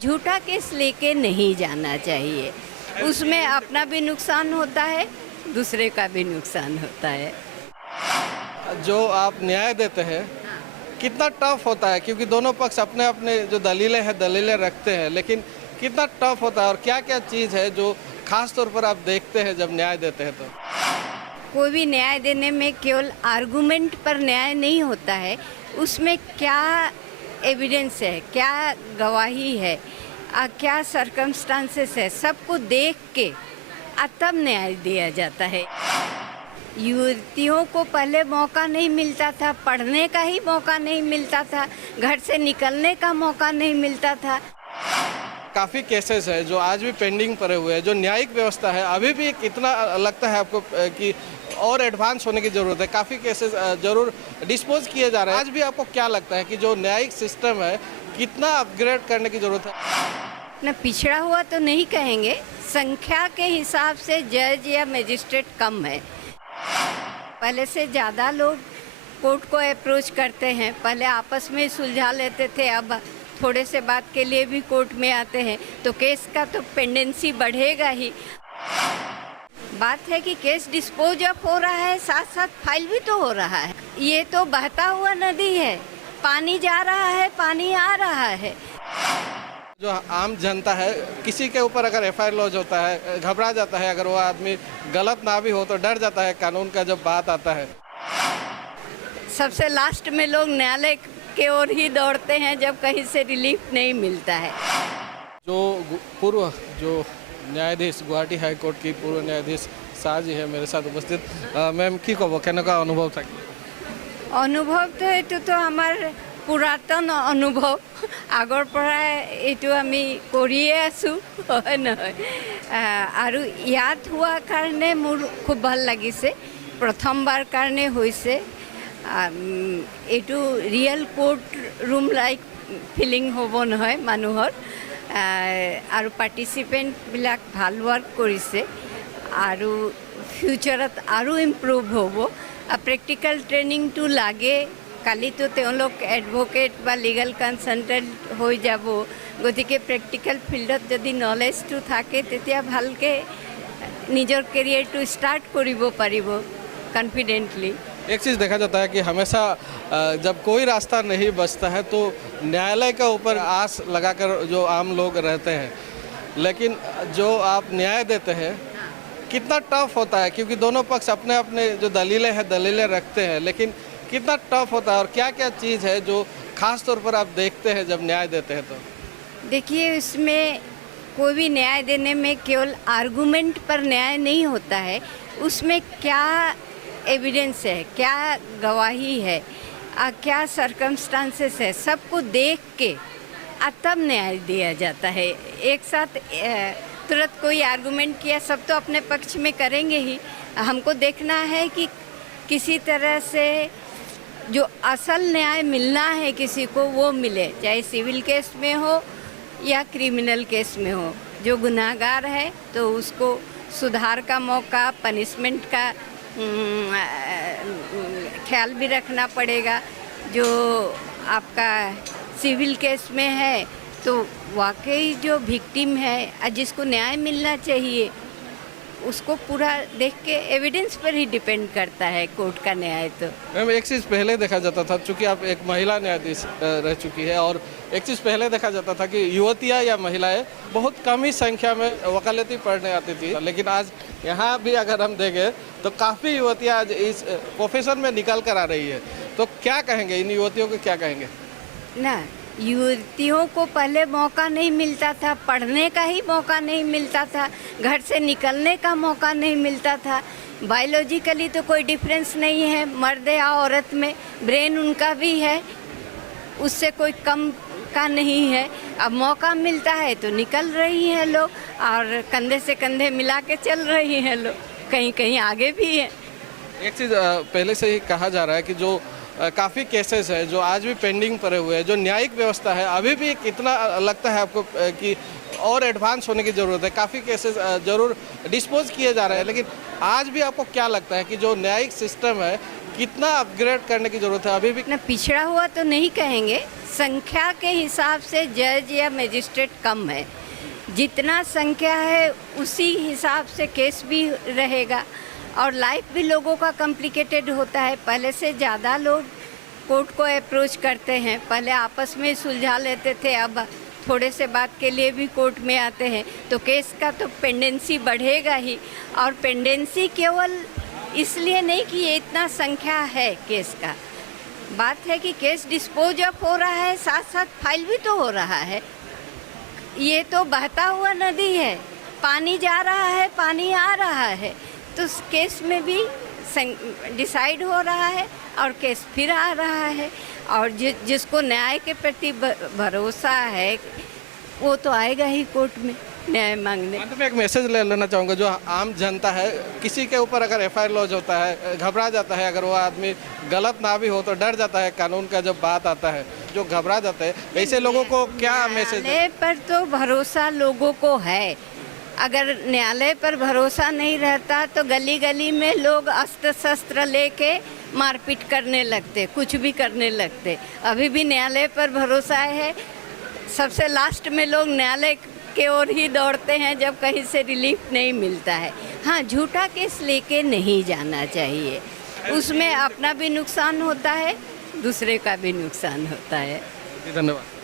झूठा केस लेके नहीं जाना चाहिए। उसमें अपना भी नुकसान होता है, दूसरे का भी नुकसान होता है। जो आप न्याय देते हैं कितना टफ होता है, क्योंकि दोनों पक्ष अपने अपने जो दलीलें रखते हैं, लेकिन कितना टफ होता है और क्या क्या चीज़ है जो खास तौर पर आप देखते हैं जब न्याय देते हैं? तो कोई भी न्याय देने में केवल आर्गुमेंट पर न्याय नहीं होता है, उसमें क्या एविडेंस है, क्या गवाही है, क्या सर्कमस्टांसेस है, सबको देख के तब न्याय दिया जाता है। युवतियों को पहले मौका नहीं मिलता था, पढ़ने का ही मौका नहीं मिलता था, घर से निकलने का मौका नहीं मिलता था। काफ़ी केसेस है जो आज भी पेंडिंग पड़े हुए हैं। जो न्यायिक व्यवस्था है अभी भी कितना लगता है आपको कि और एडवांस होने की ज़रूरत है? काफ़ी केसेस ज़रूर डिस्पोज किए जा रहे हैं। आज भी आपको क्या लगता है कि जो न्यायिक सिस्टम है कितना अपग्रेड करने की ज़रूरत है? न पिछड़ा हुआ तो नहीं कहेंगे, संख्या के हिसाब से जज या मजिस्ट्रेट कम है। पहले से ज़्यादा लोग कोर्ट को अप्रोच करते हैं, पहले आपस में सुलझा लेते थे, अब थोड़े से बात के लिए भी कोर्ट में आते हैं, तो केस का तो पेंडेंसी बढ़ेगा ही। बात है कि केस डिस्पोज ऑफ हो रहा है, साथ साथ फाइल भी तो हो रहा है। ये तो बहता हुआ नदी है, पानी जा रहा है, पानी आ रहा है। जो आम जनता है, किसी के ऊपर अगर एफआईआर लॉन्च होता है, घबरा जाता है, अगर वो आदमी गलत ना भी हो तो डर जाता है कानून का जब बात आता है। सबसे लास्ट में लोग न्यायालय के ओर ही दौड़ते हैं जब कहीं से रिलीफ नहीं मिलता है। जो पूर्व जो न्यायाधीश गुवाहाटी हाई कोर्ट की पूर्व न्यायाधीश शाह जी है मेरे साथ उपस्थित। मैम কি ক'ব, কেনেকুৱা অনুভৱ থাকে? অনুভৱটো এইটোতো আমাৰ পুৰাতন অনুভৱ, আগৰ পৰাই এইটো আমি কৰিয়ে আছোঁ, হয় নহয়? আৰু ইয়াত হোৱা কাৰণে মোৰ খুব ভাল লাগিছে, প্ৰথমবাৰ কাৰণে হৈছে। এইটো real courtroom like feeling হ'ব নহয় মানুহৰ। আৰু পাৰ্টিচিপেণ্টবিলাক ভাল ৱৰ্ক কৰিছে আৰু ফিউচাৰত আৰু ইম্প্ৰুভ হ'ব। প্ৰেক্টিকেল ট্ৰেইনিংটো লাগে, কালিতো তেওঁলোক এডভকেট বা লিগেল কনচালটেণ্ট হৈ যাব, গতিকে প্ৰেক্টিকেল ফিল্ডত যদি নলেজটো থাকে তেতিয়া ভালকৈ নিজৰ কেৰিয়াৰটো ষ্টাৰ্ট কৰিব পাৰিব কনফিডেণ্টলি। एक चीज़ देखा जाता है कि हमेशा जब कोई रास्ता नहीं बचता है तो न्यायालय के ऊपर आस लगाकर जो आम लोग रहते हैं, लेकिन जो आप न्याय देते हैं कितना टफ होता है, क्योंकि दोनों पक्ष अपने अपने जो दलीलें रखते हैं, लेकिन कितना टफ होता है और क्या क्या चीज़ है जो खास तौर पर आप देखते हैं जब न्याय देते हैं? तो देखिए, इसमें कोई भी न्याय देने में केवल आर्गुमेंट पर न्याय नहीं होता है, उसमें क्या एविडेंस है, क्या गवाही है, क्या सर्कमस्टांसेस है, सबको देख के तब न्याय दिया जाता है। एक साथ तुरंत कोई आर्गुमेंट किया, सब तो अपने पक्ष में करेंगे ही। हमको देखना है कि किसी तरह से जो असल न्याय मिलना है किसी को वो मिले, चाहे सिविल केस में हो या क्रिमिनल केस में हो। जो गुनाहगार है तो उसको सुधार का मौका, पनिशमेंट का ख्याल भी रखना पड़ेगा। जो आपका सिविल केस में है तो वाकई जो विक्टिम है, जिसको न्याय मिलना चाहिए, उसको पूरा देख के एविडेंस पर ही डिपेंड करता है कोर्ट का न्याय। तो मैम, एक चीज़ पहले देखा जाता था, चूँकि आप एक महिला न्यायाधीश रह चुकी है, और एक चीज़ पहले देखा जाता था कि युवतियाँ या महिलाएं बहुत कम ही संख्या में वकालती पढ़ने आती थी, लेकिन आज यहाँ भी अगर हम देखें तो काफ़ी युवतियाँ आज इस प्रोफेशन में निकल कर आ रही है। तो क्या कहेंगे, इन युवतियों को क्या कहेंगे? ना, युवतियों को पहले मौका नहीं मिलता था, पढ़ने का ही मौका नहीं मिलता था, घर से निकलने का मौका नहीं मिलता था। बायोलॉजिकली तो कोई डिफरेंस नहीं है मर्द या औरत में, ब्रेन उनका भी है, उससे कोई कम का नहीं है। अब मौका मिलता है तो निकल रही हैं लोग, और कंधे से कंधे मिला के चल रही हैं लोग, कहीं कहीं आगे भी है। एक चीज़ पहले से ही कहा जा रहा है कि जो काफ़ी केसेस है जो आज भी पेंडिंग पड़े हुए हैं। जो न्यायिक व्यवस्था है अभी भी कितना लगता है आपको कि और एडवांस होने की ज़रूरत है? काफ़ी केसेस ज़रूर डिस्पोज किए जा रहे हैं, लेकिन आज भी आपको क्या लगता है कि जो न्यायिक सिस्टम है कितना अपग्रेड करने की ज़रूरत है अभी भी? इतना पिछड़ा हुआ तो नहीं कहेंगे, संख्या के हिसाब से जज या मजिस्ट्रेट कम है। जितना संख्या है उसी हिसाब से केस भी रहेगा और लाइफ भी लोगों का कॉम्प्लिकेटेड होता है। पहले से ज़्यादा लोग कोर्ट को अप्रोच करते हैं, पहले आपस में सुलझा लेते थे, अब थोड़े से बात के लिए भी कोर्ट में आते हैं, तो केस का तो पेंडेंसी बढ़ेगा ही। और पेंडेंसी केवल इसलिए नहीं कि ये इतना संख्या है केस का, बात है कि केस डिस्पोज ऑफ हो रहा है, साथ साथ फाइल भी तो हो रहा है। ये तो बहता हुआ नदी है, पानी जा रहा है, पानी आ रहा है, तो उस केस में भी डिसाइड हो रहा है और केस फिर आ रहा है। और जिसको न्याय के प्रति भरोसा है वो तो आएगा ही कोर्ट में न्याय मांगने। अंत में एक मैसेज ले लेना चाहूँगा, जो आम जनता है, किसी के ऊपर अगर एफआईआर लॉन्च होता है, घबरा जाता है, अगर वो आदमी गलत ना भी हो तो डर जाता है, कानून का जब बात आता है जो घबरा जाते हैं, ऐसे लोगों को क्या मैसेज? न्यायालय पर तो भरोसा लोगों को है, अगर न्यायालय पर भरोसा नहीं रहता तो गली गली में लोग अस्त्र शस्त्र लेके मारपीट करने लगते, कुछ भी करने लगते। अभी भी न्यायालय पर भरोसा है, सबसे लास्ट में लोग न्यायालय के ओर ही दौड़ते हैं जब कहीं से रिलीफ नहीं मिलता है। हाँ, झूठा केस लेके नहीं जाना चाहिए, उसमें अपना भी नुकसान होता है, दूसरे का भी नुकसान होता है। धन्यवाद।